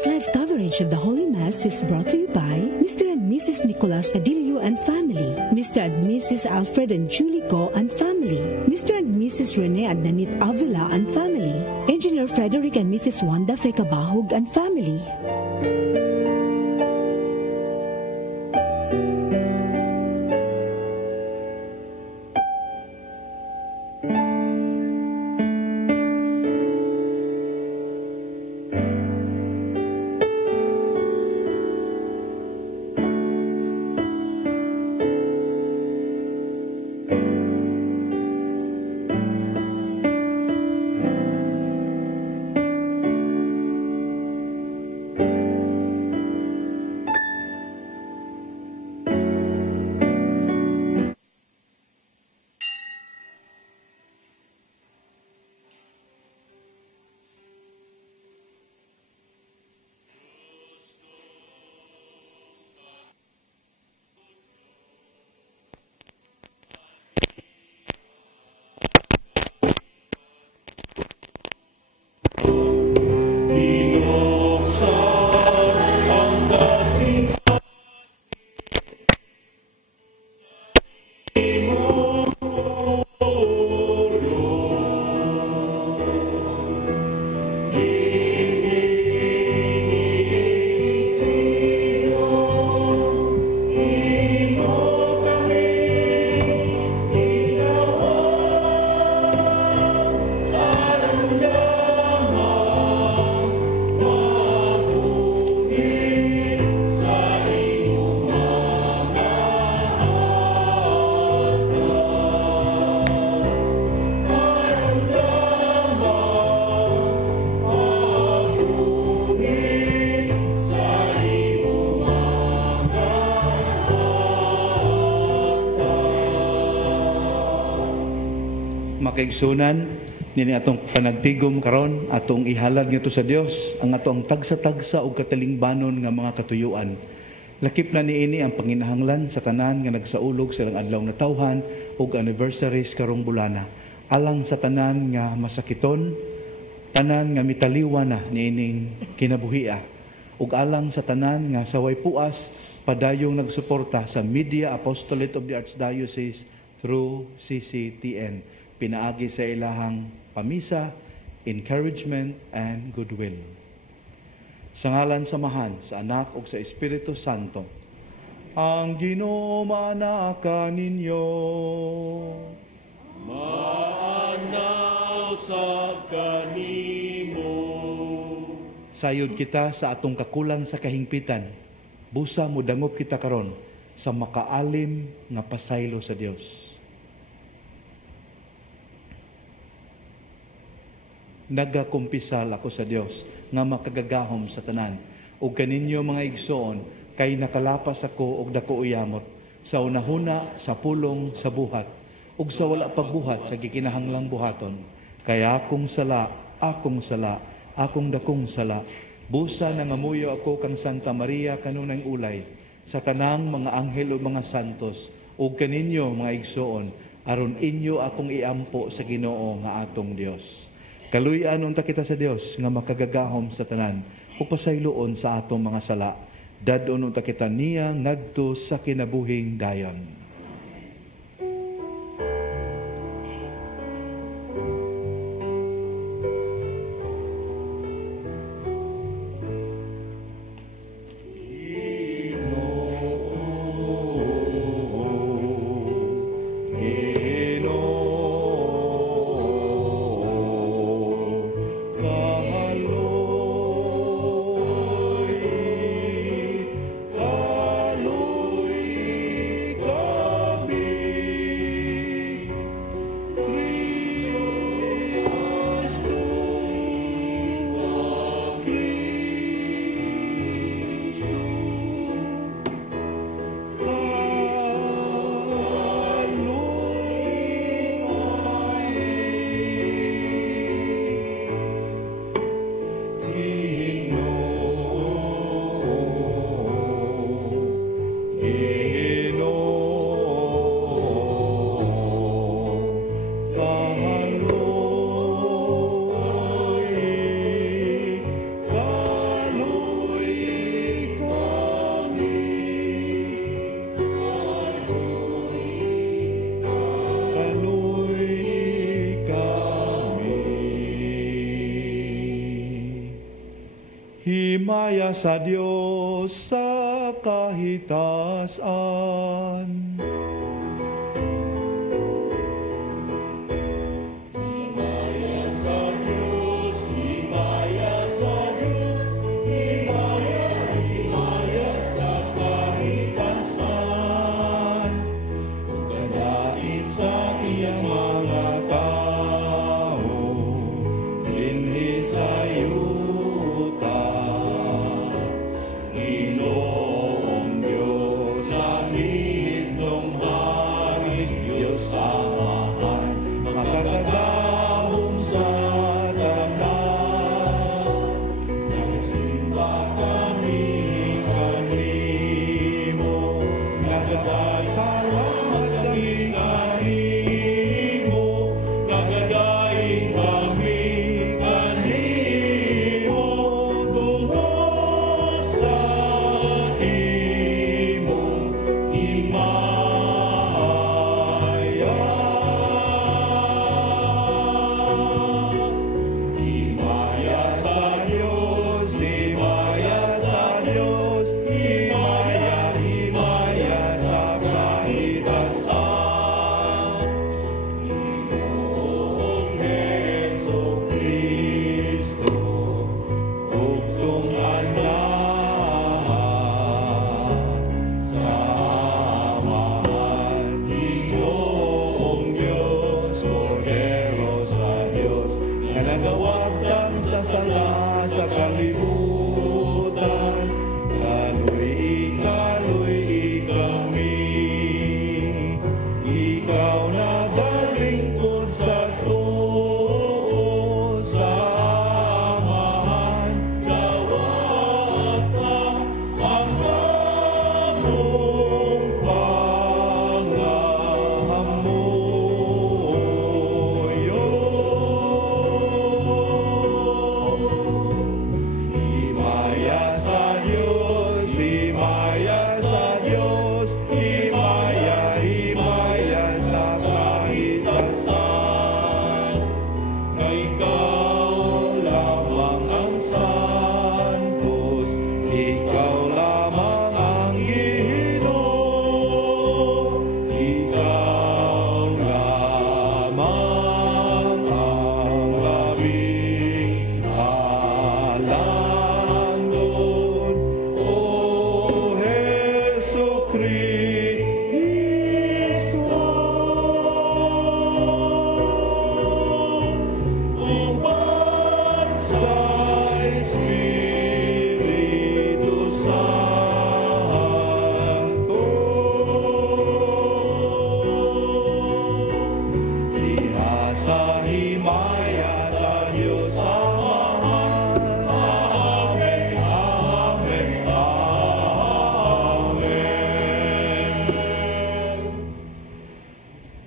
This live coverage of the Holy Mass is brought to you by Mr. and Mrs. Nicolas Adilio and family, Mr. and Mrs. Alfred and Julie Go and family, Mr. and Mrs. Rene and Nanit Avila and family, Engineer Frederick and Mrs. Wanda Fekabahog and family. Makaigsunan nini atong panagtigom karon, atong ihalad nga to sa Dios ang atong tagsa-tagsa og katalingbanon nga mga katuyuan. Lakip na niini ang panginahanglan sa tanan nga nagsaulog silang adlaw na tawhan ug anniversaries karong bulana. Alang sa tanan nga masakiton, tanan nga mitaliwan na niining kinabuhia, ug alang sa tanan nga saway puas padayong nagsuporta sa Media Apostolate of the Archdiocese through CCTN. Pinaagi sa ilahang pamisa, encouragement, and goodwill. Sa ngalan samahan, sa Anak ug sa Espiritu Santo, ang Ginoo manaka ninyo. Maanaw sa kanimo. Sayod kita sa atong kakulang sa kahingpitan. Busa mo dangop kita karon sa makaalim nga pasaylo sa Dios. Nagakumpisal ako sa Dios nga makagagahom sa tanan. Ug kaninyo mga igsoon, kay nakalapas ako og dako uyamot sa unahuna, sa pulong, sa buhat, ug sa wala pagbuhat sa gikinahanglang buhaton. Kaya akong sala, akong dakong sala. Busa nangamuyo ako kang Santa Maria kanunay ulay, sa tanang mga anghel o mga santos, ug kaninyo mga igsoon, aron inyo akong iampo sa Ginoo nga atong Dios. Kaluyan unta kita sa Dios nga makagagahom sa tanan ug pasayloon sa atong mga sala. Dadon unta kita niya ngadto sa kinabuhing dayon. Go! himaya sa Dios sa kahitasan.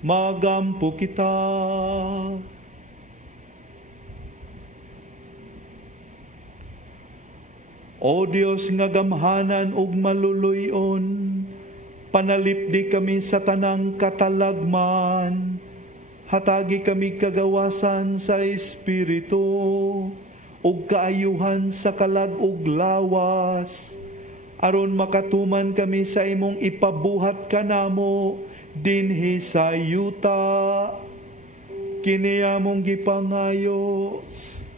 Magampo kita. O Dios nga gamhanan ug maluluyon, panalipdi kami sa tanang katalagman, hatagi kami kagawasan sa Espiritu, ug kaayuhan sa kalag ug lawas, aron makatuman kami sa imong ipabuhat kanamo, dinhi sa yuta. Kini among gipangayo,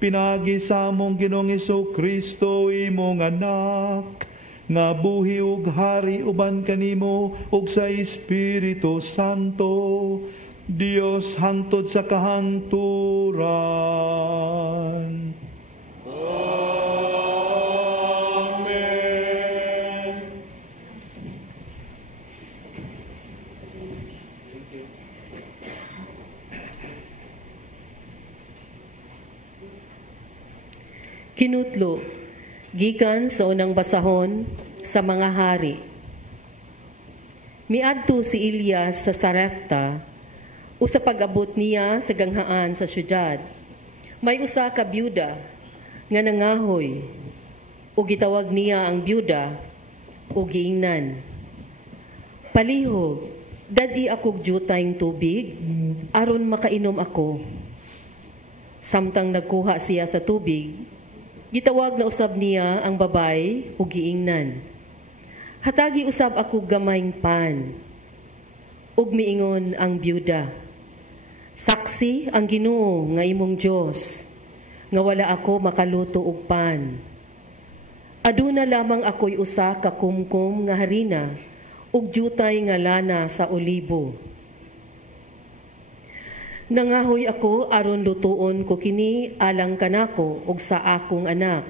pinagi sa among Ginoong Jesu-Kristo imong anak, nga buhi ug hari uban kanimo ug sa Espiritu Santo, Dios hangtod sa kahangturan. Kinutlo, gikan sa unang basahon sa mga hari. Miadto si Elias sa Sarepta, o sa pag-abot niya sa ganghaan sa syudad. May usa ka byuda nga nangahoy, o gitawag niya ang byuda, o giingnan. Palihog, dadi akog jutayng tubig, aron makainom ako. Samtang nagkuha siya sa tubig, Gitawag na usab niya ang babay ug giingnan. Hatagi usab ako gamayng pan. Ug miingon ang byuda, saksi ang Ginoo nga imong Dios, nga wala ako makaluto og pan. Aduna lamang ako'y usa ka kumkum nga harina ug jutay nga lana sa olibo. Nangahoy ako aron lutuon ko kini alang kanako ug sa akong anak,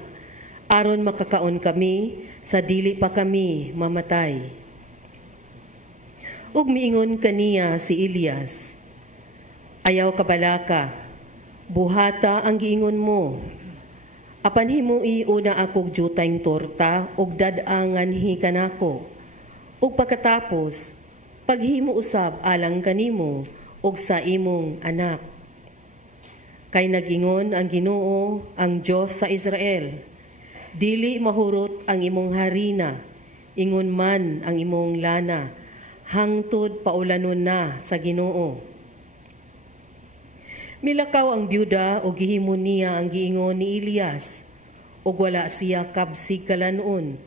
aron makakaon kami sa dili pa kami mamatay. Ug miingon kaniya si Elias, ayaw kabalaka, buhata ang giingon mo. Apan himui una akog jutayng torta ug dadanganhi kanako. Ug pagkatapos, paghimo usab alang kanimo ug sa imong anak. Kay nagingon ang Ginoo, ang Dios sa Israel, dili mahurot ang imong harina, ingon man ang imong lana, hangtod paulanon na sa Ginoo. Milakaw ang byuda o gihimo niya ang giingon ni Elias, ug wala siya kabsig kalanon,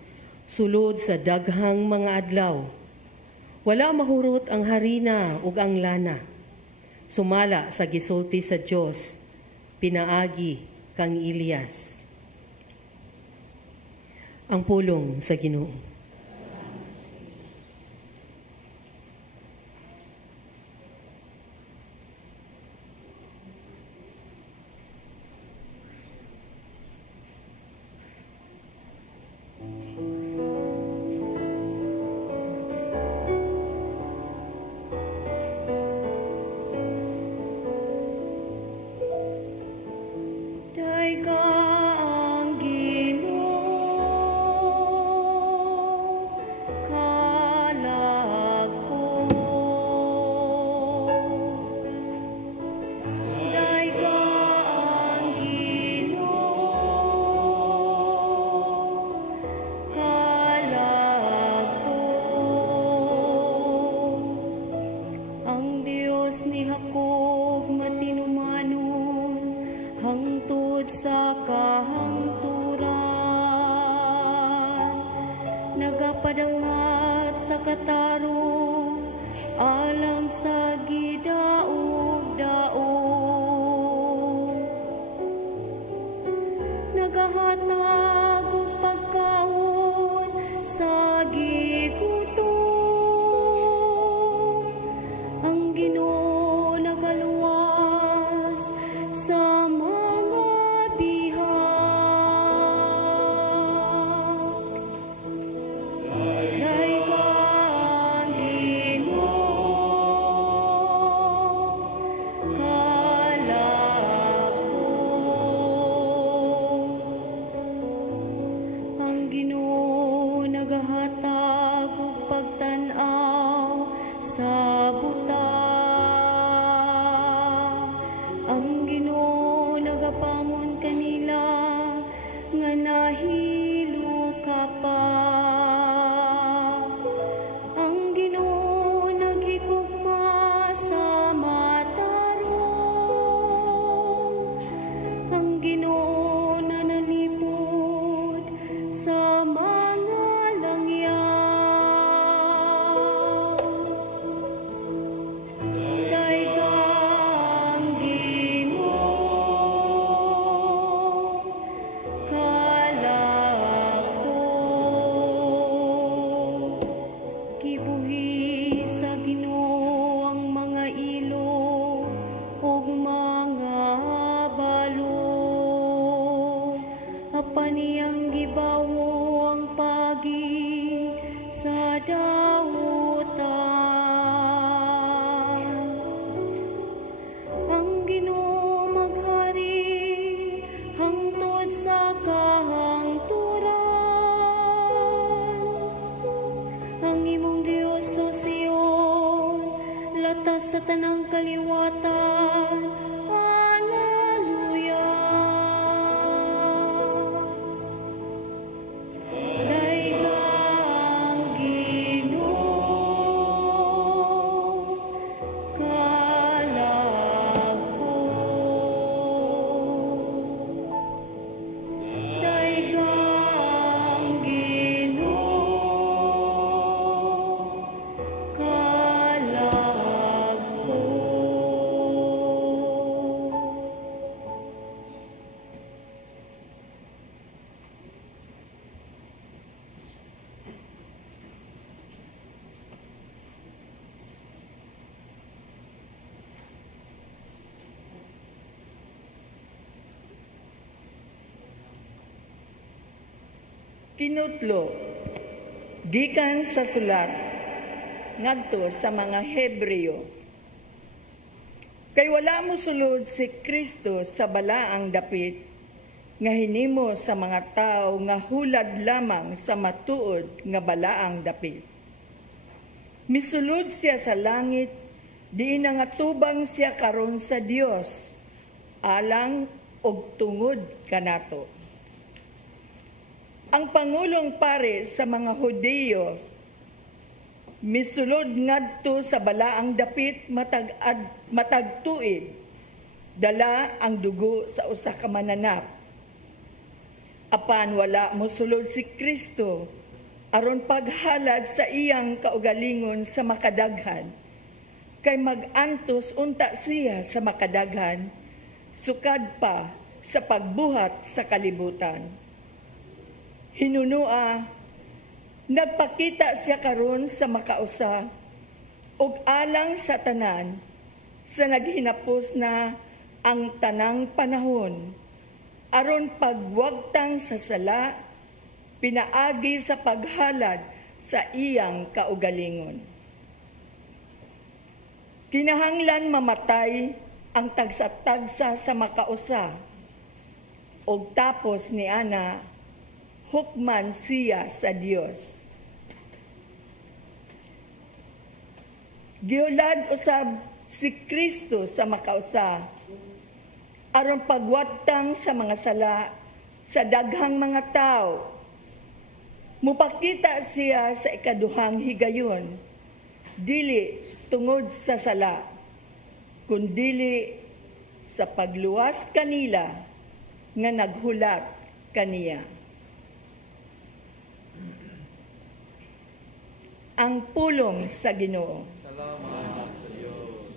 sulod sa daghang mga adlaw. Wala mahurot ang harina ug ang lana. Sumala sa gisulti sa Dios, pinaagi kang Elias. Ang pulong sa Ginoo. Sa tanang kaliwatan. Hallelujah. Daigang Ginoo, kalako. Kinutlo, gikan sa sulat ngadto sa mga Hebreo. Kay wala mo sulod si Kristo sa balaang dapit, nga hinimo sa mga tao nga hulad lamang sa matuod nga balaang dapit. Misulod siya sa langit, di na nga tubang siya karon sa Dios, alang og tungod kanato. Ang Pangulong Pare sa mga Hudiyo, misulod ngadto sa balaang dapit matag tuig, dala ang dugo sa usa ka mananap. Apan wala mosulod si Kristo, aron paghalad sa iyang kaugalingon sa makadaghan, kay mag-antos unta siya sa makadaghan, sukad pa sa pagbuhat sa kalibutan. Hinunua, nagpakita siya karon sa makausa ug alang sa tanan sa naghinapos na ang tanang panahon aron pagwagtang sa sala pinaagi sa paghalad sa iyang kaugalingon. Kinahanglan mamatay ang tagsa-tagsa sa makausa ug tapos ni ana hukman siya sa Dios. Giulad usab si Kristo sa makausa aron pagwatang sa mga sala sa daghang mga tao. Mupakita siya sa ikaduhang higayon, dili tungod sa sala, kundili sa pagluwas kanila nga naghulat kaniya. Ang pulong sa Ginoo. Salamat sa Diyos.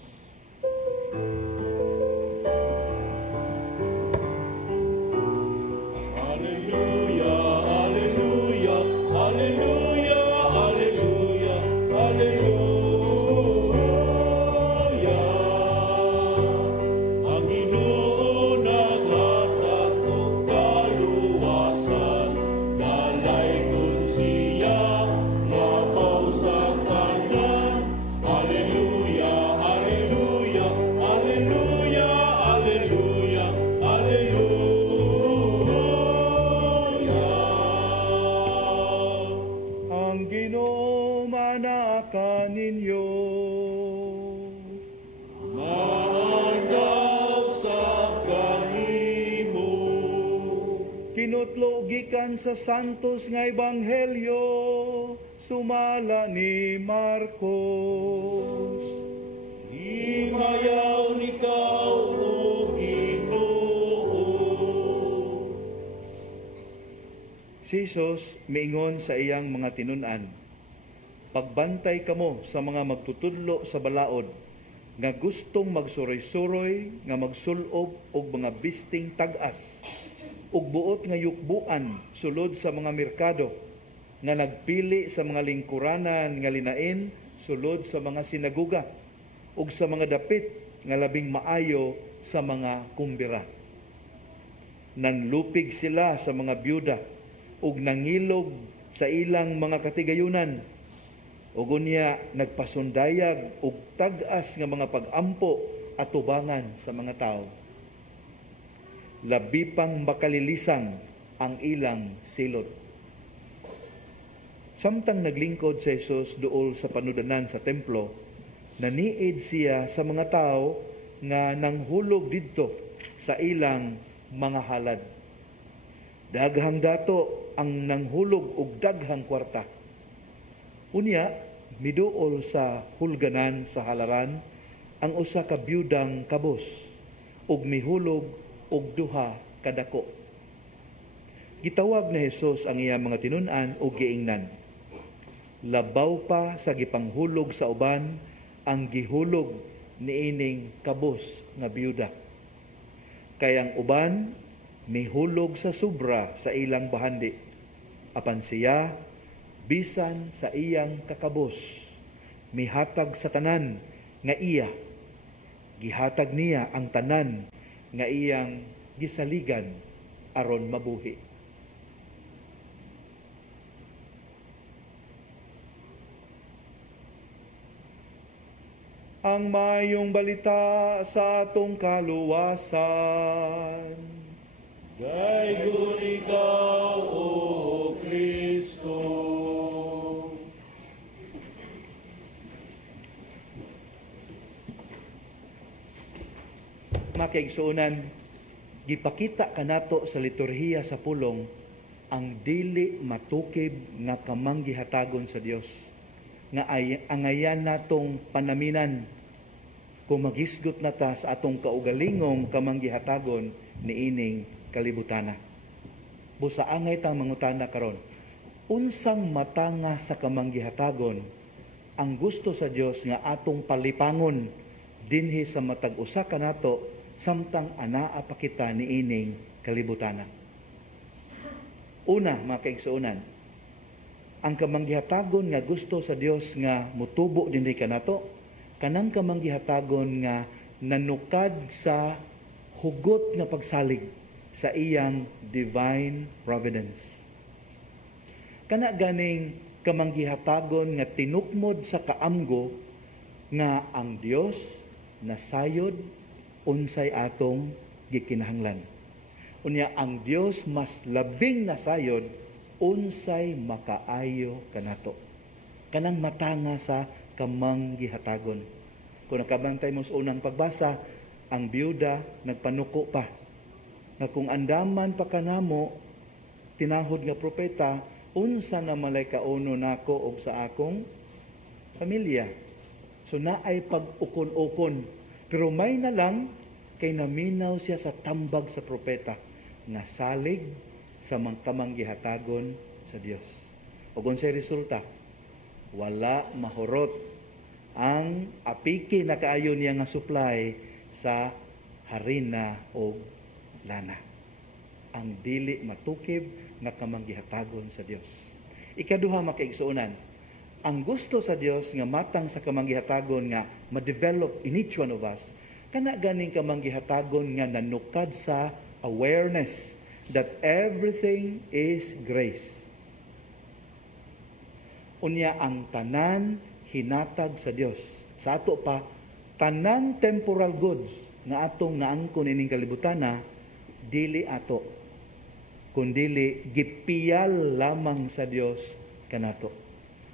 Hallelujah, hallelujah, hallelujah, hallelujah, hallelujah. Ang Ginoo naghatag og kaluwasan, nalay kun siya labaw sa tanan. Hallelujah, hallelujah, hallelujah, hallelujah, hallelujah. Ang Ginoo manaka ninyo. Maandaw sa kanimo. Kinutlo gikan sa Santos nga Ebanghelyo, sumala ni Marcos. Himayaw nikaw o Ginoo. Si Jesus miingon sa iyang mga tinun-an, pagbantay kamo sa mga magtutudlo sa balaod, nga gustong magsuroy-suroy, nga magsulob og mga bisting tag-as, ug buot nga yukbuan sulod sa mga merkado, nga nagpili sa mga lingkuranan nga linain sulod sa mga sinaguga, ug sa mga dapit nga labing maayo sa mga kumbira. Nanlupig sila sa mga byuda, ug nangilog sa ilang mga katigayunan, ug unya nagpasundayag og tag-as nga mga pag-ampo at tubangan sa mga tao. Labi pang makalilisang ang ilang silot. Samtang naglingkod si Jesus duol sa panudanan sa templo, naniid siya sa mga tao nga nanghulog didto sa ilang mga halad. Daghang dato ang nanghulog og daghang kwarta. Unya, miduol sa hulganan sa halaran ang usa ka byudang kabos ug mihulog og duha kadako. Gitawag ni Jesus ang iyang mga tinun-an og giingnan. Labaw pa sa gipanghulog sa uban ang gihulog niining kabos nga byuda. Kay ang uban mihulog sa sobra sa ilang bahandi. Apan siya, bisan sa iyang kakabos, mihatag sa tanan nga iya. Gihatag niya ang tanan nga iyang gisaligan aron mabuhi. ang mayong balita sa atong kaluwasan. Gaygon ikaw, O Kristo. Makaigsuunan, gipakita kanato sa liturhiya sa pulong ang dili matukib nga kamanggihatagon sa Dios nga angayan natong panaminan kung magisgot na ta sa atong kaugalingong kamanggihatagon niining kalibutana. Busa angay tang mangutana karon, unsang matanga sa kamanggihatagon ang gusto sa Dios nga atong palipangon dinhi sa matag usa kanato samtang anaa pa kita niining kalibutana. Una, mga kaigsuunan, ang kamanggihatagon nga gusto sa Dios nga mutubo dinhi kanato, kanang kamanggihatagon nga nanukad sa hugot nga pagsalig sa iyang divine providence. Kana ganing kamanggihatagon nga tinukmod sa kaamgo nga ang Dios nasayod unsay atong gikinahanglan. Unya ang Dios mas labing nasayod unsay makaayo kanato. Kanang matanga sa kamanggihatagon. Kung nakabantay mo sa unang pagbasa, ang biyuda nagpanuko pa na kung andaman pa kanamo tinahod nga propeta, unsa na malay kauno nako og sa akong pamilya. So naay pag-ukon-ukon, pero may na lang kay naminaw siya sa tambag sa propeta nga salig sa kamanggihatagon sa Dios. O kung sa resulta, wala mahurot ang apiki na kaayon niya nga supply sa harina o lana. Ang dili matukib nga kamanggihatagon sa Dios. Ikaduha, makaigsuunan, ang gusto sa Dios nga matang sa kamanggihatagon nga ma-develop in each one of us, kana ganing kamanggihatagon nga nanukad sa awareness that everything is grace. Unya ang tanan hinatag sa Dios. Sa ato pa, tanang temporal goods nga atong naangkon ining kalibutana, dili ato, kundili gipiyal lamang sa Dios kanato.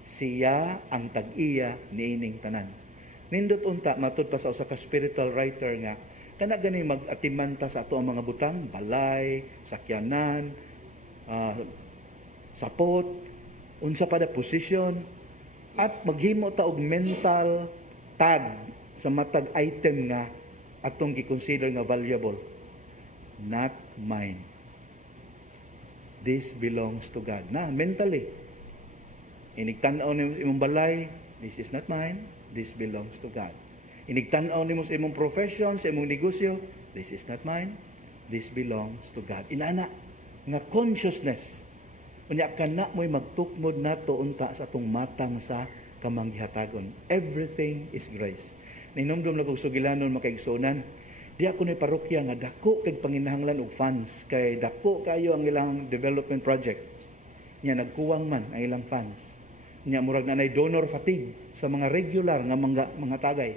Siya ang tag-iya niining tanan. Nindot unta, matud pa sa usa ka spiritual writer nga, kana gani mag-atimanta sa ato ang mga butang, balay, sakyanan, sapot, unsa pa da posisyon, at maghimo ta og mental tag sa matag item nga atong gi-consider nga valuable. Not mine. This belongs to God. Na, mentally. Inigtanaw ni imong balay, this is not mine, this belongs to God. Inigtanaw nimo sa imong profession, sa imong negosyo, this is not mine, this belongs to God. Inana nga consciousness. Unya kana mo'y magtukmod nato unta sa atong matang sa kamanggihatagon. Everything is grace. Ninumdum na kong sugilanon makaigsunan, di ako na parokya nga dako kay panginahanglan og funds, kay dako kayo ang ilang development project. Nya nagkuwang man ang ilang funds. Nya murag na nay donor fatigue sa mga regular nga mga tagay.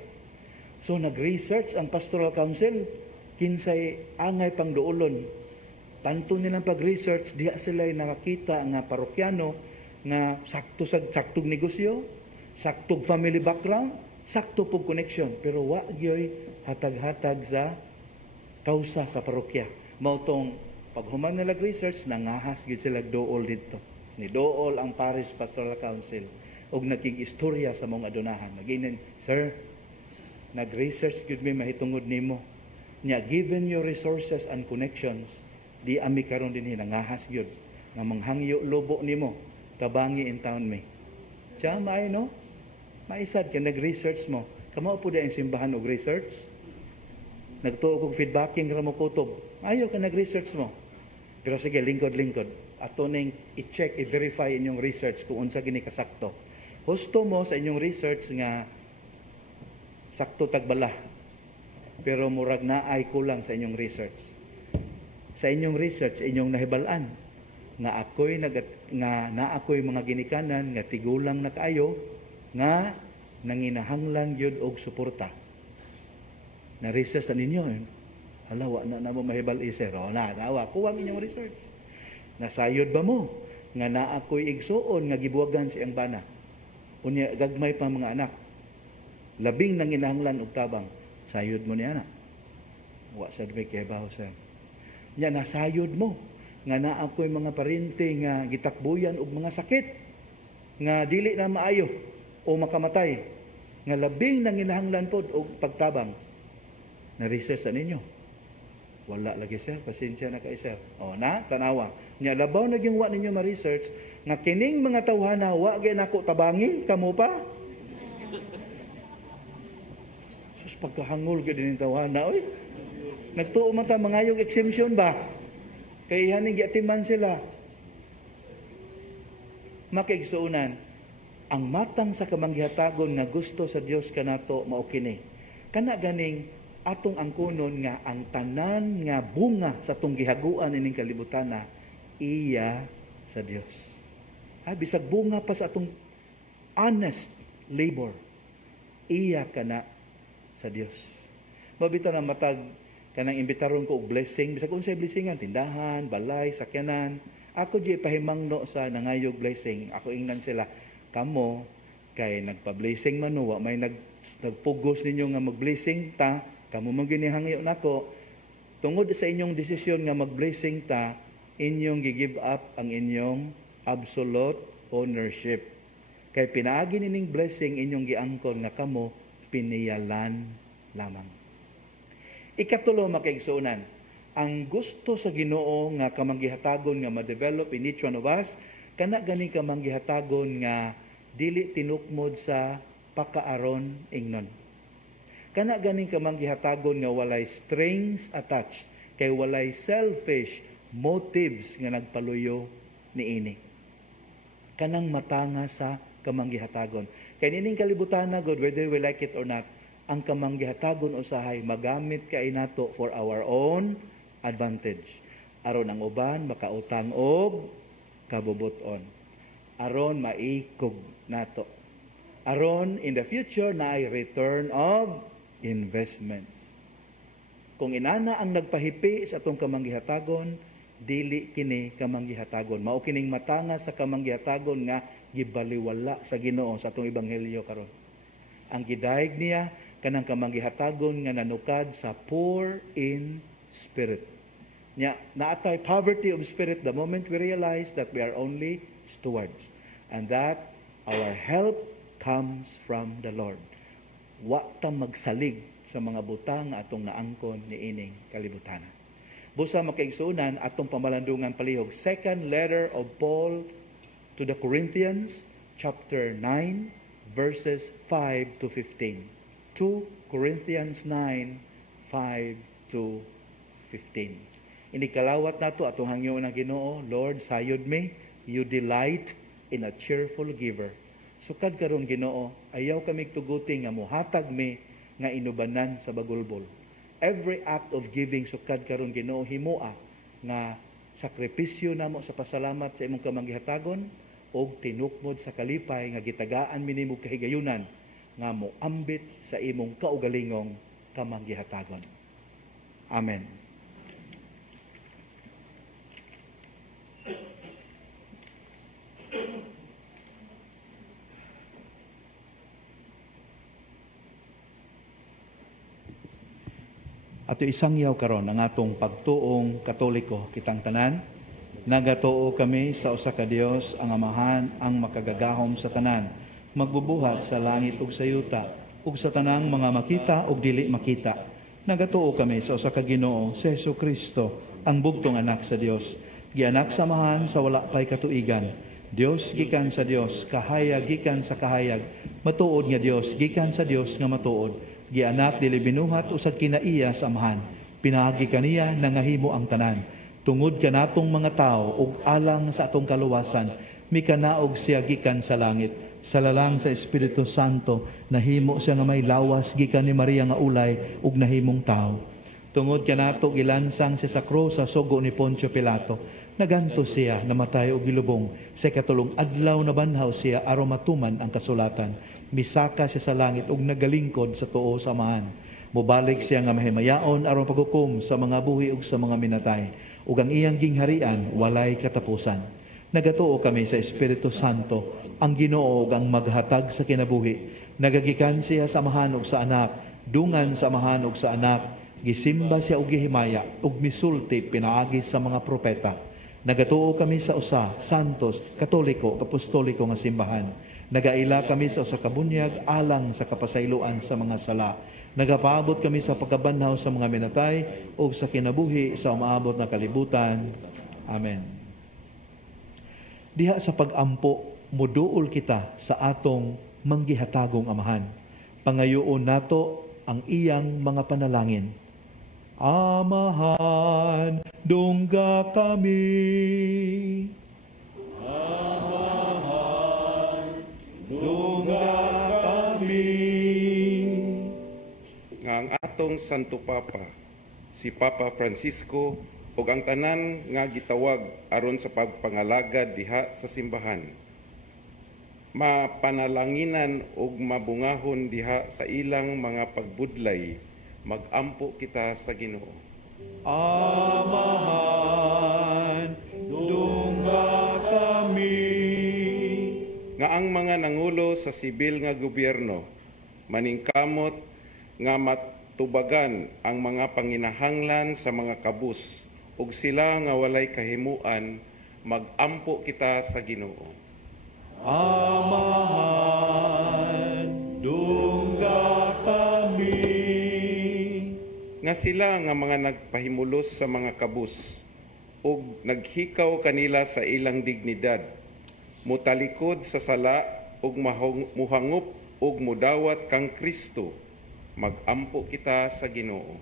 So nag-research ang Pastoral Council, kinsay angay pang duolon. Tanto nilang pag-research, diha sila nakakita nga parokyano nga saktog negosyo, saktog family background, sakto pug connection, pero wa gyoy hatag-hatag sa kausa sa parokya. Mao tong paghuman nila research, nangahas gyud sila dool dito. Ni dool ang Parish Pastoral Council og naging-istorya sa mga adunahan. Maginin, sir, nag-research gyud mi mahitungod nimo. Nya given your resources and connections, di ami karon dinhi nangahas gyud nga manghangyo lobo nimo tabangi in town mi. Siya maay no? Maisad ka nag-research mo. Kamao po da ang simbahan og research. Nagtuo kog feedbacking ra mo kutob. Ayaw ka nag-research mo. Pero sige, lingkod-lingkod. Ato ning i-check, i-verify inyong research kung unsa gini kasakto. Husto mo sa inyong research nga sakto tagbala. Pero murag na ay kulang sa inyong research. Sa inyong research, inyong nahibalaan nga ako'y mga ginikanan nga tigulang na kaayo nga nanginahanglan gyud og suporta. Na-research na ninyo. Halawa na mo mahibal iser. O na, tawa, kuwang inyong research. Nasayod ba mo? Nga na ako'y igsuon nga gibuwagan siyang bana. Unya, gagmay pa mga anak. Labing nanginahanglan og tabang. Sayod mo niya na. Wa sa dumi kay baho sa. Nya nasayod mo nga naa ko'y mga parente nga gitakbuyan og mga sakit nga dili na maayo o makamatay nga labing nanginahanglan pod og pagtabang. Na-research sa ninyo. Wala lagi sir, pasensya na kay sir. O na, tanawa. Nya labaw na gyung wa ninyo ma-research nga kining mga tawhana wa gyud nako tabangin kamo pa. Sus pagkahangol gyud din tawhana oy. Nagtuo man ta mangayog exemption ba? Kay haning giatiman sila. Makaigsuunan, ang matang sa kamanggihatagon nga gusto sa Dios kanato mao kini. Kana ganing atong angkunon nga ang tanan nga bunga sa tong gihaguan ining kalibutan na iya sa Dios. Bisag bunga pa sa atong honest labor, iya kana sa Dios. Mabita na matag kanang imbitaron ko og blessing, bisag unsay blessingan, tindahan, balay, sakyanan. Ako di pahimangno sa nangayog blessing. Ako ingnan sila, kamo kay nagpa-blessing man wa may nagpugos ninyo nga mag-blessing ta, kamo man ginihangyo nako. Tungod sa inyong desisyon nga mag-blessing ta, inyong gi-give up ang inyong absolute ownership. Kay pinaagi nining blessing inyong giangkon nga kamo piniyalan lamang. Ikatulo makaigsuunan, ang gusto sa Ginoo nga kamanggihatagon nga ma-develop in each one of us, kana gani kamanggihatagon nga dili tinukmod sa pakaaron ingnon. Kana gani kamanggihatagon nga walay strings attached, kay walay selfish motives nga nagpaluyo niini. Kanang matanga sa kamanggihatagon. Kay nining kalibutan na God, whether we like it or not, ang kamanggihatagon usahay magamit kay nato for our own advantage. Aron ang uban makautang og kabubuton. Aron maikog nato. Aron in the future na ay return of investments. Kung inana ang nagpahipi sa atong kamanggihatagon, dili kini kamanggihatagon. Mao kining matanga sa kamanggihatagon nga gibaliwala sa Ginoo sa atong ebanghelyo karon. Ang gidayeg niya kanang kamanggihatagon nga nanukad sa poor in spirit. Nya naatay poverty of spirit the moment we realize that we are only stewards and that our help comes from the Lord. Wa ta magsalig sa mga butang atong naangkon niining kalibutan. Busa makaigsunan atong pamalandungan palihog. Second letter of Paul to the Corinthians, chapter 9, verses 5 to 15. 2 Corinthians 9, 5 to 15. Inikalawat nato atong hangyo ng Ginoo, Lord, sayod me, you delight in a cheerful giver. Sukad karon Ginoo, ayaw kami tuguti nga mohatag me nga inubanan sa bagulbol. Every act of giving sukad karon Ginoo himoa nga sakripisyo namo sa pasalamat sa imong kamanggihatagon og tinukmod sa kalipay nga gitagaan minimo kahigayunan nga moambit sa imong kaugalingong kamanggihatagon. Amen. Ato isangyaw karon ang atong pagtuong Katoliko kitang tanan. Nagatuo kami sa usa ka Dios ang Amahan ang makagagahom sa tanan, magbubuhat sa langit ug sa yuta, ug sa tanang mga makita ug dili makita. Nagatuo kami sa usa ka Ginoo, si Jesucristo, ang bugtong anak sa Dios, gianak sa Amahan sa wala pay katuigan. Dios gikan sa Dios, kahayag gikan sa kahayag, matuod nga Dios gikan sa Dios nga matuod. Gianak dili binuhat usag kinaiya sa Amahan. Pinagi kaniya nangahimo ang tanan. Tungod kanatong mga tao ug alang sa atong kaluwasan, mikanaog siya gikan sa langit. Sa lalang sa Espiritu Santo, nahimo siya nga may lawas gikan ni Maria nga ulay ug nahimong tao. Tungod kanato gilansang siya sa krus sa sugo ni Poncio Pilato. Naganto siya namatay og gilubong. Sa katulong adlaw na banhaw siya aron matuman ang kasulatan. misaka siya sa langit ug nagalingkod sa tuo sa amahan. Mubalik siya nga mahimayaon aron paghukom sa mga buhi ug sa mga minatay, ug ang iyang gingharian walay katapusan. Nagatuo kami sa Espiritu Santo, ang Ginoo ug ang maghatag sa kinabuhi. Nagagikan siya sa amahan ug sa anak, dungan sa amahan ug sa anak, gisimba siya ug gihimaya ug misulti pinaagi sa mga propeta. Nagatuo kami sa usa, santos, katoliko, apostoliko nga simbahan. Nagaila kami sa usa ka bunyag alang sa kapasayloan sa mga sala. Nagapaabot kami sa pagkabanhaw sa mga minatay ug sa kinabuhi sa umaabot na kalibutan. Amen. Diha sa pag-ampo, muduol kita sa atong manggihatagong amahan. Pangayoon nato ang iyang mga panalangin. Amahan, dungga kami. Amahan, dungga kami. Nga ang atong Santo Papa, si Papa Francisco, ug ang tanan nga gitawag aron sa pagpangalagad diha sa simbahan. Mapanalanginan ug mabungahon diha sa ilang mga pagbudlay, magampo kita sa Ginoo. Amahan, dungga kami. Nga ang mga nangulo sa sibil nga gobyerno, maningkamot nga matubagan ang mga panginahanglan sa mga kabus, ug sila nga walay kahimuan, magampo kita sa Ginoo. Amahan, dungga kami. Nga sila nga mga nagpahimulos sa mga kabus, ug naghikaw kanila sa ilang dignidad, mutalikod sa sala, ug muhangup ug mudawat kang Kristo, magampo kita sa Ginoo.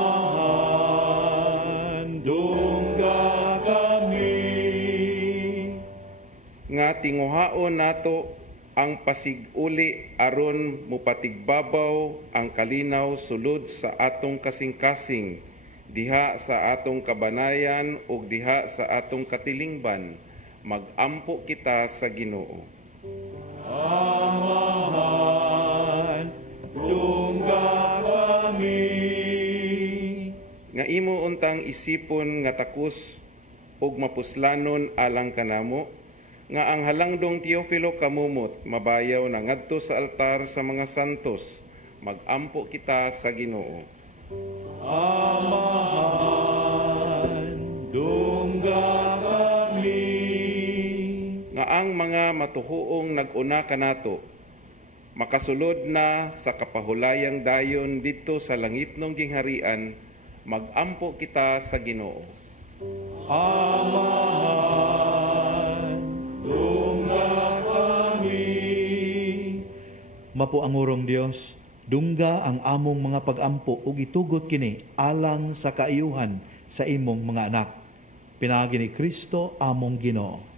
Amahan, dungga kami. Nga tinguhaon nato ang pasiguli aron mupatigbabaw ang kalinaw sulod sa atong kasing-kasing, diha sa atong kabanayan ug diha sa atong katilingban, magampo kita sa Ginoo. Amahan, dungga kami. Nga imo untang isipon nga takus ug mapuslanon alang kanamo, nga ang halangdong Teofilo kamumot mabayaw na ngadto sa altar sa mga santos, magampo kita sa Ginoo. Amahan, dungga kami. Nga ang mga matuhuong nag-una kanato, makasulod na sa kapahulayang dayon dito sa langitnong gingharian, magampo kita sa Ginoo. Amahan, dungga kami. Mapuangurong Dios, dungga ang among mga pag-ampo ug itugot kini alang sa kaayuhan sa imong mga anak. Pinaagi ni Kristo among Ginoo.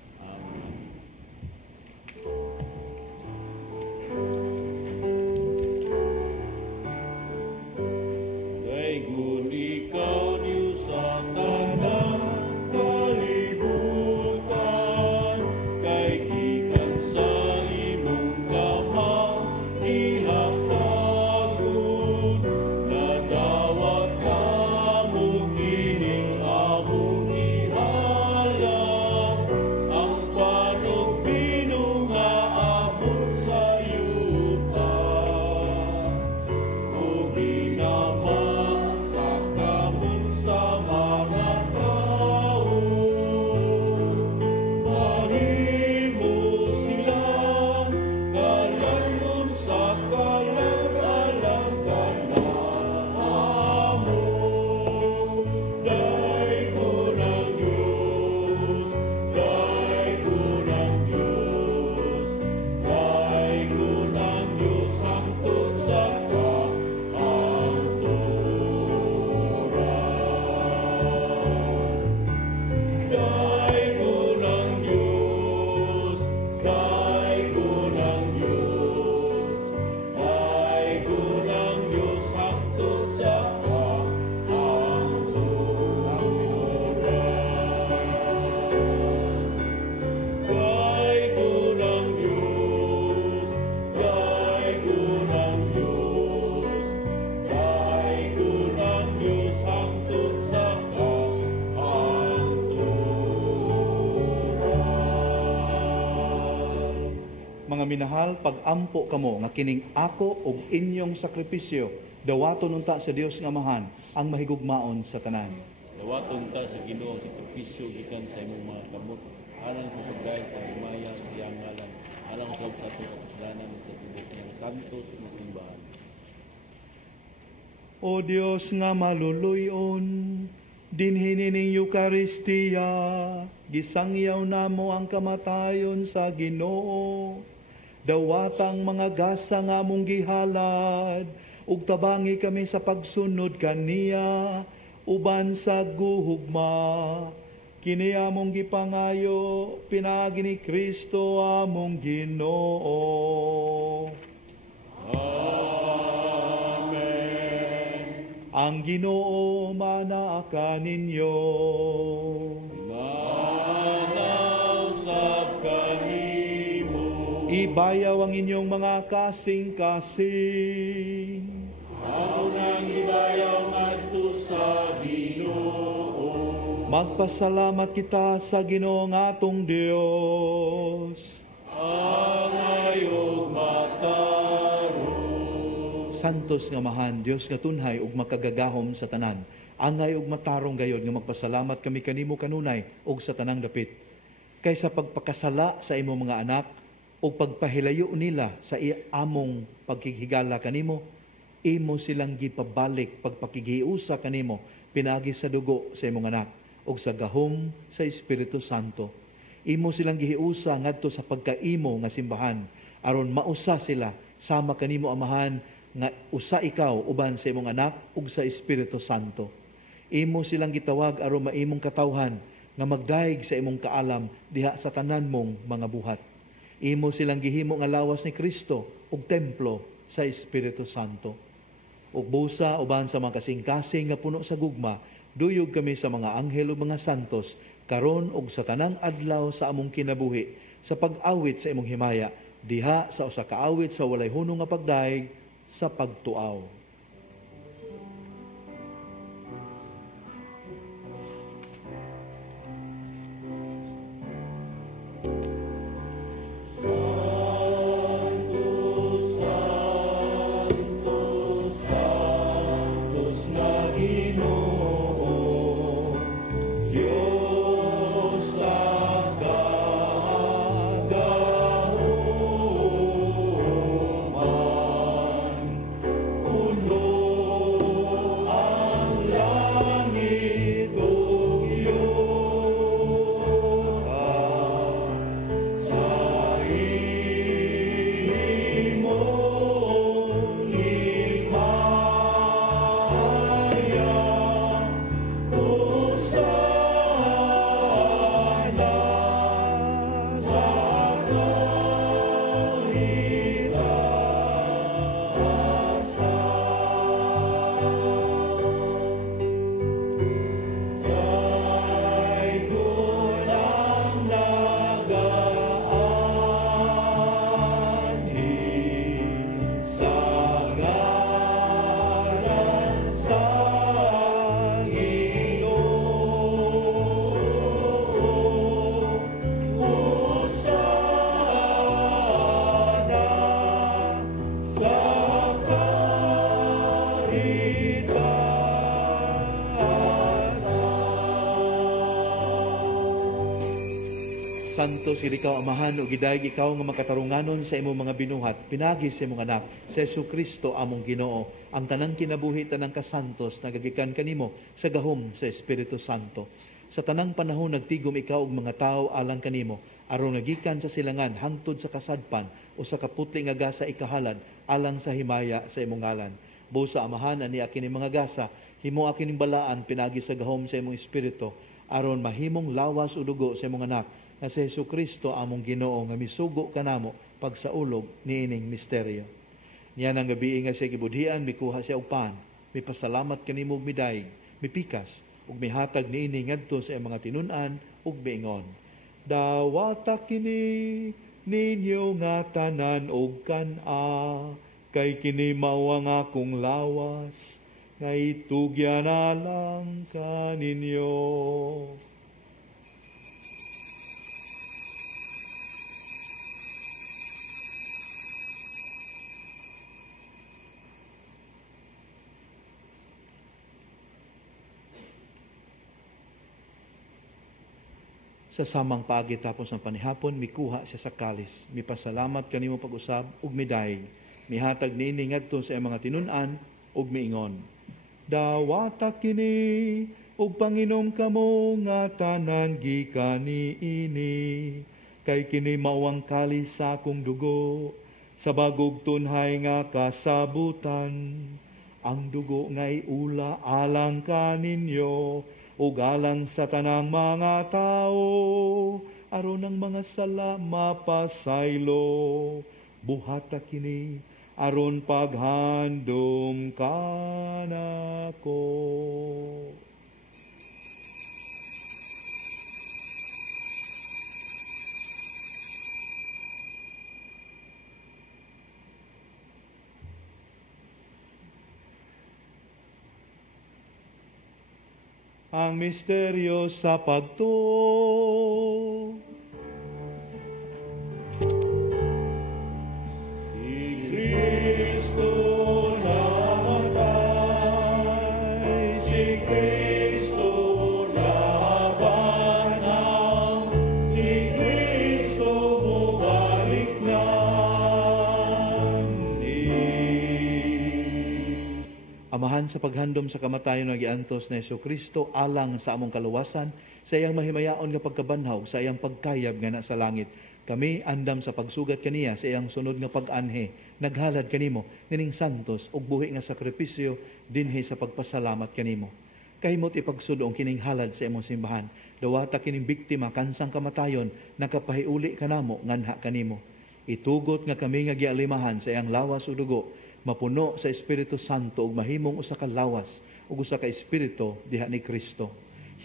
mga minahal, pag-ampo kamo nga kining ako ug inyong sakripisyo dawaton unta sa Dios nga Amahan ang mahigugmaon sa tanan. Dawaton ta sa Ginoo sa sakripisyo gikan sa imong mga kamot alang sa pagdayeg sa himaya sa iyang ngalan alang sa katong kasalanan sa tibok niyang santos nga simbahan. O Dios nga maluluyon, dinhi ning Eukaristiya, gisangyaw namo ang kamatayon sa Ginoo. Dawatang mga gasa nga mong gihalad, ug tabangi kami sa pagsunod kaniya, uban sa guhugma. Kini among gipangayo, pinagi ni Kristo among Ginoo. Ang Ginoo manaa ninyo. Manasab kanimo. Ibayaw ang inyong mga kasing-kasing. Unang ibayaw ngadto sa Ginoo. Magpasalamat kita sa Ginoo nga atong Dios. Angayog makaroon. Santos nga Amahan, Dios nga tunhay ug makagagahom sa tanan. Angay ug matarong gayod nga magpasalamat kami kanimo kanunay ug sa tanang dapit. Kaysa pagpakasala sa imong mga anak ug pagpahilayo nila sa among pagkihigala kanimo, imo silang gipabalik pagpakigiusa kanimo pinagi sa dugo sa imong anak ug sa gahom sa Espiritu Santo. Imo silang gihiusa ngadto sa pagkaimo nga simbahan aron mausa sila sama kanimo Amahan nga usa ikaw uban sa imong anak ug sa Espiritu Santo. Imo silang gitawag aron maimong katawhan nga magdaig sa imong kaalam diha sa tanan mong mga buhat. Imo silang gihimo nga lawas ni Kristo ug templo sa Espiritu Santo. Ug busa uban sa mga kasing-kasing nga puno sa gugma, duyog kami sa mga anghel ug mga santos karon ug sa tanang adlaw sa among kinabuhi sa pag-awit sa imong himaya diha sa usa ka awit sa walay hunong nga pagdaig sa pagtuaw. Santos ikaw Amahan ug gidayeg ikaw nga makatarunganon sa imong mga binuhat pinagi sa imong anak sa Jesucristo among Ginoo ang tanang kinabuhi tanang kasantos nagagikan kanimo sa gahom sa Espiritu Santo. Sa tanang panahon nagtigom ikaw og mga tawo alang kanimo aron nagikan sa silangan hangtod sa kasadpan o sa kaputli nga gasa ikahalad alang sa himaya sa imong ngalan. Busa Amahan ani kini mga gasa himo kining balaan pinagi sa gahom sa imong espiritu aron mahimong lawas o dugo sa imong anak na si Jesucristo among Ginoo nga misugo kanamo pagsaulog niining misteryo. Niya nang gabi nga siya gibudhian, mikuha siya og pan, mipasalamat kanimo og midayeg, mipikas ug mihatag niini ngadto sa mga tinun-an ug miingon. Dawata kini ninyo nga tanan og kan-a, kay kini mao ang akong lawas, nga itugyan na lang kaninyo. Sa samang paagi tapos ng panihapon, mikuha siya sa kalis. Mipasalamat kanimo pag-usab ug midaig. Mihatag niini ngadto sa iyang mga tinunan ug miingon. Dawata kini ug panginom kamo nga tanan gikan niini. Kay kini mao ang kalis sa akong dugo sa bagog tunhay nga kasabutan. Ang dugo nga'y ula alang kaninyo ug alang sa tanang mga tao aron ang mga sala mapasaylo. Buhata kini aron paghandom kanako. Ang misteryo sa pagtuo. Si Kristo namatay, si Kristo labanang, si Kristo bumalik na. Amahan sa paghandom sa kamatayon nga giantos na Jesucristo alang sa among kaluwasan, sa iyang mahimayaon nga pagkabanhaw, sa iyang pagkayab nga nasa langit. Kami andam sa pagsugat kaniya sa iyang sunod nga pag-anhe. Naghalad kanimo nining santos ug buhi nga sakripisyo dinhi sa pagpasalamat kanimo. Kahimot ipagsudong kining halad sa imong simbahan. Dawata kining biktima kansang kamatayon nakapahiuli kanamo nganha kanimo. Itugot nga kami nga gialimahan sa iyang lawas ug dugo, mapuno sa Espiritu Santo ug mahimong usa ka lawas ug usa ka espiritu diha ni Kristo.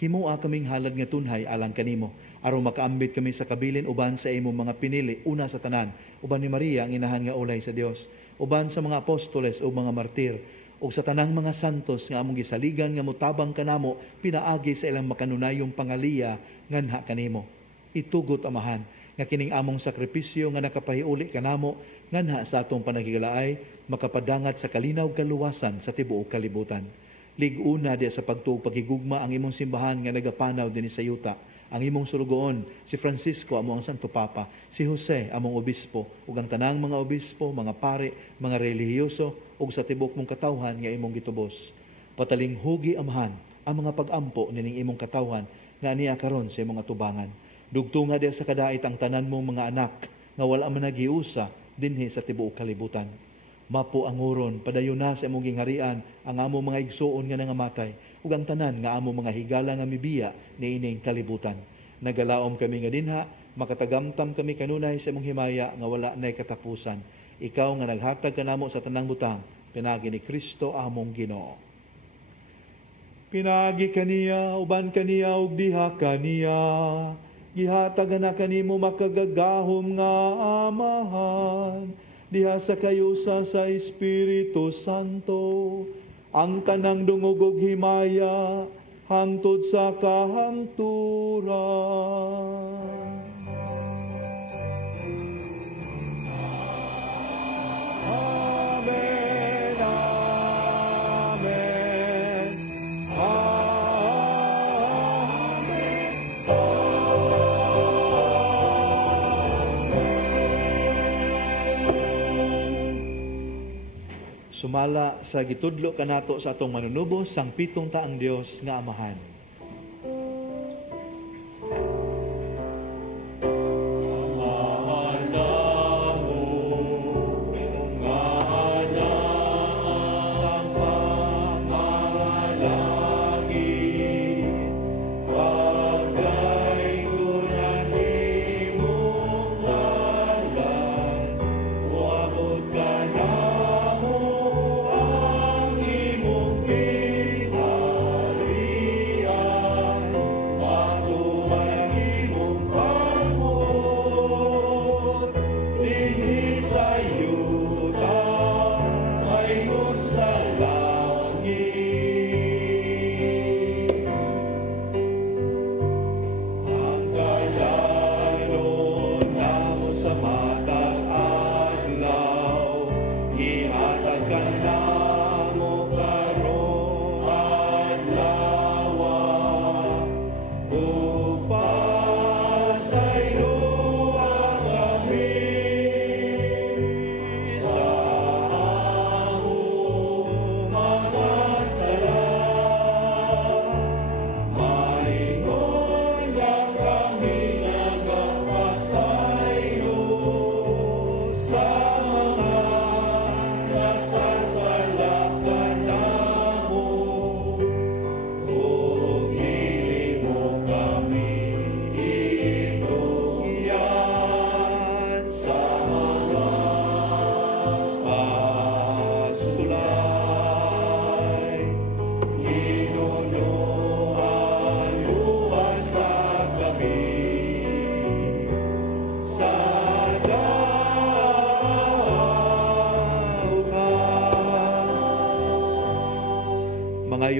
Himoa kaming halad nga tunhay alang kanimo aron makaambit kami sa kabilin uban sa imong mga pinili, una sa tanan uban ni Maria ang inahan nga ulay sa Dios, uban sa mga apostoles ug mga martir ug sa tanang mga santos nga among gisaligan nga mutabang kanamo pinaagi sa ilang makanunayong pangaliya nganha kanimo. Itugot amahan nga kining among sakripisyo nga nakapahiuli kanamo nganha sa atong panagigalaay makapadangat sa kalinaw kaluwasan sa tibuok kalibutan. Lig-una diya sa pagtuog pagigugma ang imong simbahan nga nagapanaw dinhi sa yuta. Ang imong sulugoon, si Francisco among Santo Papa, si Jose among obispo, ug ang tanang mga obispo, mga pare, mga relihiyoso, ug sa tibuok mong katawhan nga imong gitubos. Pataling hugi amahan ang mga pag-ampo nining imong katawhan nga niya karon sa imong atubangan. Dugtunga diya sa kadait ang tanan mong mga anak nga wala man nagiusa dinhi sa tibuok kalibutan. Mapo ang uron, padayon na sa imong gingharian ang amo mga igsuon nga nangamatay ug ang tanan nga amo mga higala nga mibiya niining kalibutan. Nagalaom kami nga dinha, makatagamtam kami kanunay sa imong himaya nga wala nay katapusan. Ikaw nga naghatag kanamo sa tanang butang, pinagi ni Kristo among Ginoo. Pinagi kaniya, uban kaniya ug diha kaniya. Gihatag na kanimo makagagahom nga amahan. Diha sa kayusa sa Espiritu Santo, ang tanang dungog ug himaya hangtod sa kahangturan. Amen, amen, sumala sa gitudlo kanato sa atong manunubos sang pitong taang Dios nga Amahan. Maria.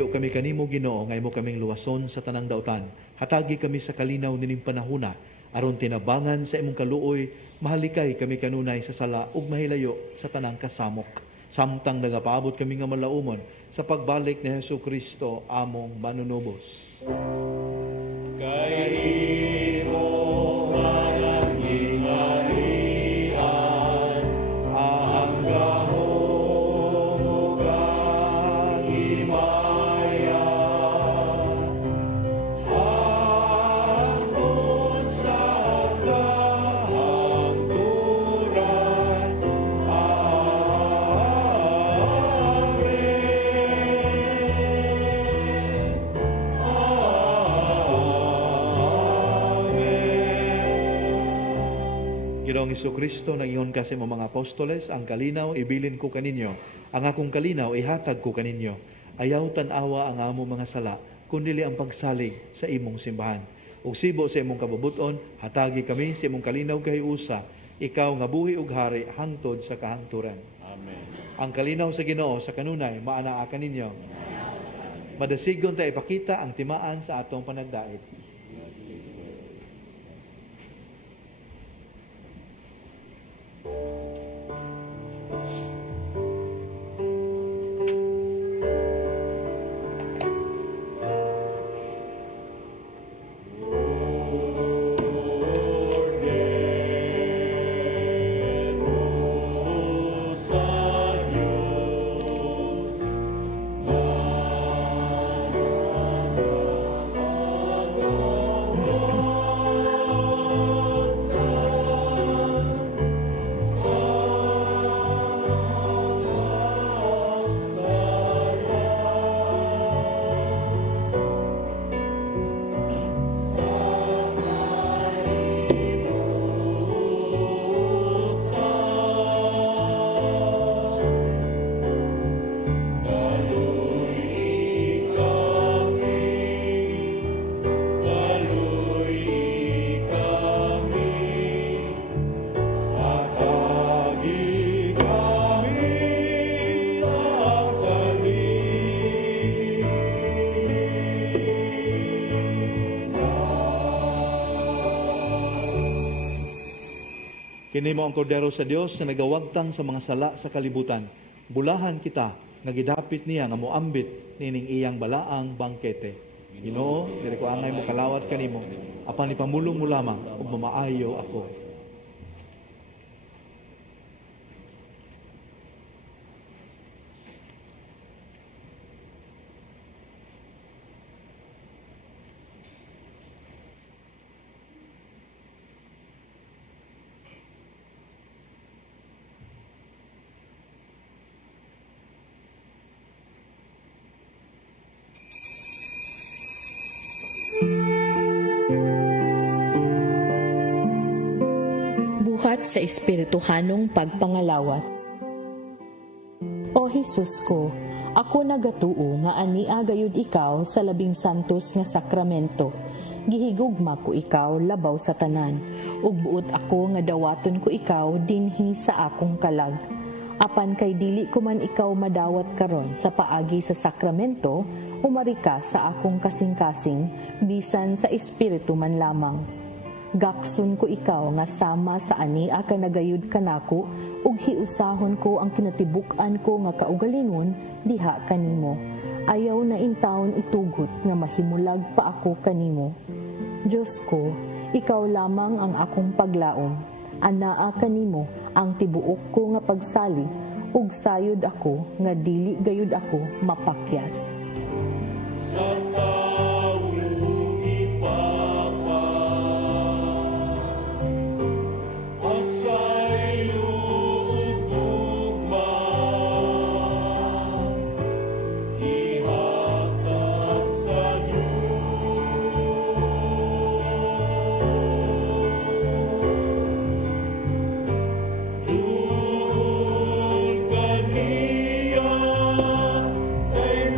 Maghigaylo kami kanimo Ginoo nga imo kaming luwason sa tanang dautan. Hatagi kami sa kalinaw nining panahuna aron tinabangan sa imong kaluoy, mahalikay kami kanunay sa sala ug mahilayo sa tanang kasamok. Samtang nagapaabot kami nga malaumon sa pagbalik ni Jesucristo among manunubos. Kay imo Ginoong Jesucristo, nag-ingon ka sa mga apostoles, ang kalinaw ibilin ko kaninyo, ang akong kalinaw ihatag ko kaninyo. Ayaw tanawa ang amo mga sala, kundi ang pagsalig sa imong simbahan. Ug sibo sa imong kabubuton, hatagi kami sa imong kalinaw kahiusa, ikaw nga buhi ug hari hangtod sa kahangturan. Amen. Ang kalinaw sa Ginoo sa kanunay maanaa kaninyo. Madasigon ta ipakita ang timaan sa atong panagdait. Kini mo ang kordero sa Dios na nagawagtang sa mga sala sa kalibutan. Bulahan kita nga gidapit niya nga moambit nining iyang balaang bangkete. Ginoo, diri ko angay mo kalawat kanimo, apan ipamulong mo lamang ug mamaayo ako. Buhat sa espirituhanong pagpangalawat. O Jesus ko, ako nagatuo nga ania gayud ikaw sa labing santos nga sakramento. Gihigugma ko ikaw labaw sa tanan, ug buot ako nga dawaton ko ikaw dinhi sa akong kalag. Apan kay dili ko man ikaw madawat karon sa paagi sa sakramento, umari ka sa akong kasing-kasing, bisan sa espiritu man lamang. Gakson ko ikaw nga sama sa ania ka nagayud kanako, ug hiusahon ko ang kinatibuk-an ko nga kaugalingon diha kanimo. Ayaw na intawon itugot nga mahimulag pa ako kanimo. Diyos ko, ikaw lamang ang akong paglaom. Anaa kanimo ang tibuok ko nga pagsali, ug sayod ako nga dili gayud ako mapakyas. Kaniya, kay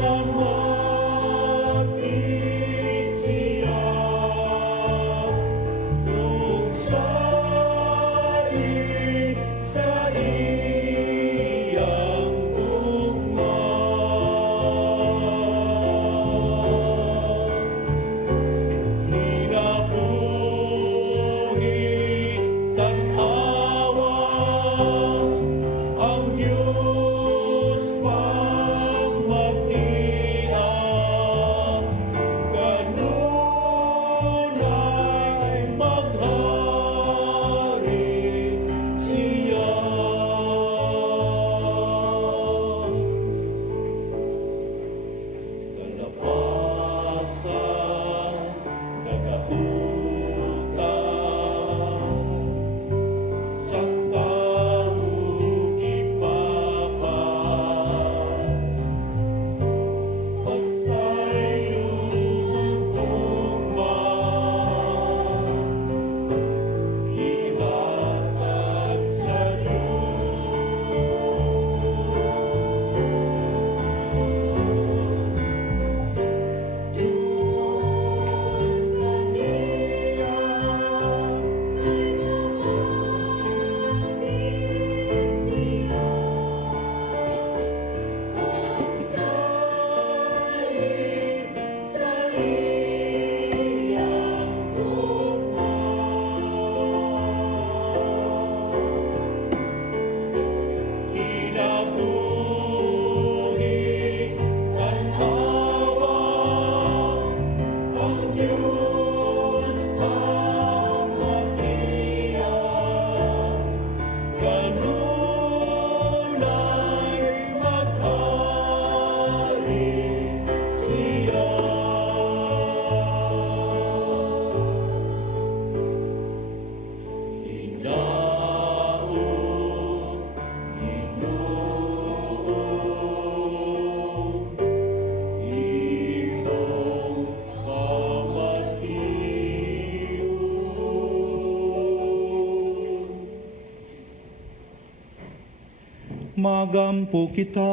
magampo kita.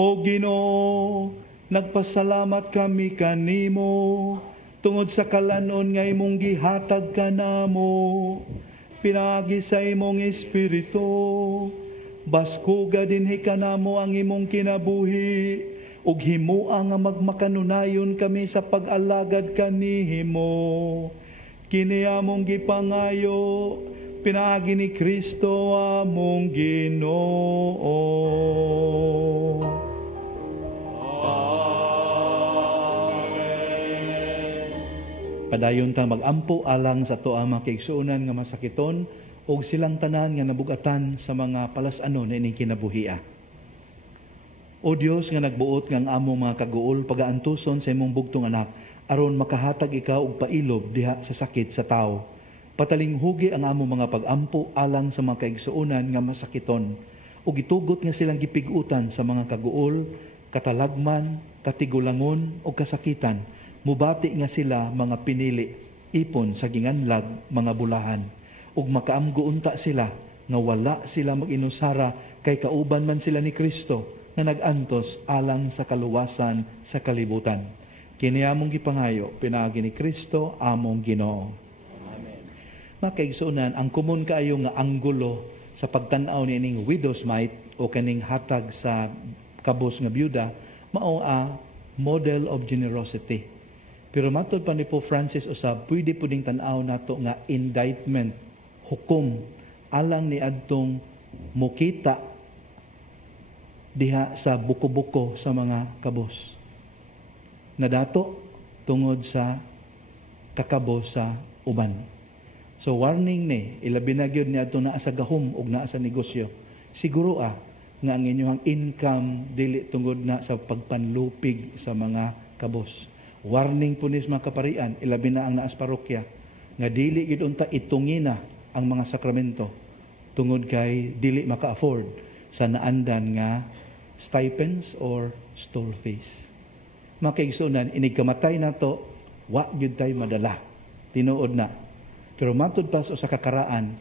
O Ginoo, nagpasalamat kami kanimo tungod sa kalanon nga imong gihatag kanamo. Pinagi sa imong espiritu, baskuga dinhi kanamo ang imong kinabuhi, ug himua nga magmakanunayon kami sa pag-alagad kanihimo. Kini among gipangayo, pinagi ni Kristo among Ginoo. Padayon ta magampo alang sa to ang mga kaigsuonan nga masakiton o silang tanan nga nabugatan sa mga palas-ano na ining kinabuhia. O Dios nga nagbuot nga ang among mga kaguol pagaantuson sa imong bugtong anak aron makahatag ikaw og pailob diha sa sakit sa tao. Patalinghugi ang among mga pagampo alang sa mga kaigsuonan nga masakiton ug gitugot nga silang gipig-utan sa mga kaguol, katalagman, katigulangon o kasakitan. Mubati nga sila mga pinili, ipon sa ginganlag mga bulahan. Ug makaamgo unta sila nga wala sila mag-inusara kay kauban man sila ni Kristo nga nagantos alang sa kaluwasan sa kalibutan. Kini among gipangayo, pinaagi ni Kristo among Ginoo. Amen. Mga kaigsuonan, ang kumon kaayo nga anggulo sa pagtan-aw niining widow's mite o kaning hatag sa kabos nga byuda mao model of generosity. Pero matod pa ni Pope Francis usab, pwede puding tan-aw nato nga indictment, hukom alang ni adtong mukita diha sa buko-buko sa mga kabos. Nadato tungod sa kakabos sa uban. So warning ni, ilabi na gyud ni adtong naa sa gahom ug naa sa negosyo. Siguro nga ang inyong income dili tungod na sa pagpanlupig sa mga kabos. Warning po nis mga kaparian, ilabi na ang naas parokya, nga dili gid unta itungina ang mga sakramento tungod kay dili maka-afford sa naandan nga stipends or stole fees. Mga kaigsuonan, inigkamatay na to, wa gyud tay madala. Tinuod na. Pero matud pa sa kakaraan,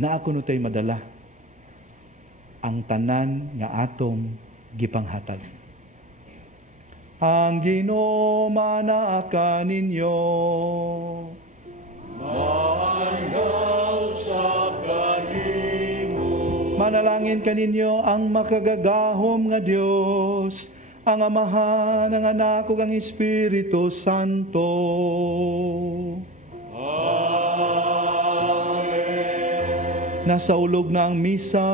na ako no tay madala ang tanan nga atong gipanghatag. Ang Ginoo manaka ninyo. Mangaw sa kanimo. Manalangin kaninyo ang makagagahom nga Dios, ang Amahan, ang Anak ug ang Espiritu Santo. Amen. Nasa ulog na ang misa,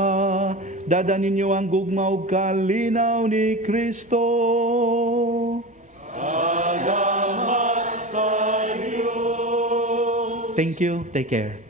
dada ninyo ang gugma ug kalinaw ni Kristo. Salamat sa Diyos. Thank you. Take care.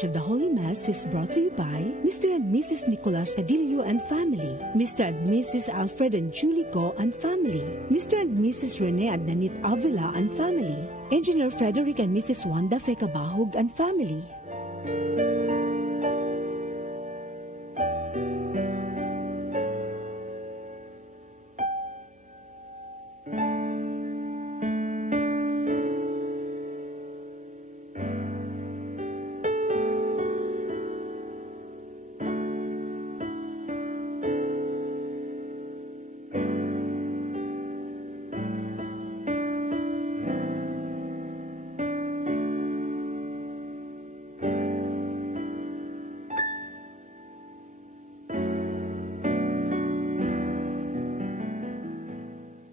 Of the Holy Mass is brought to you by Mr. and Mrs. Nicolas Adilio and family, Mr. and Mrs. Alfred and Julie Go and family, Mr. and Mrs. Rene and Nanit Avila and family, Engineer Frederick and Mrs. Wanda Fekabahog and family.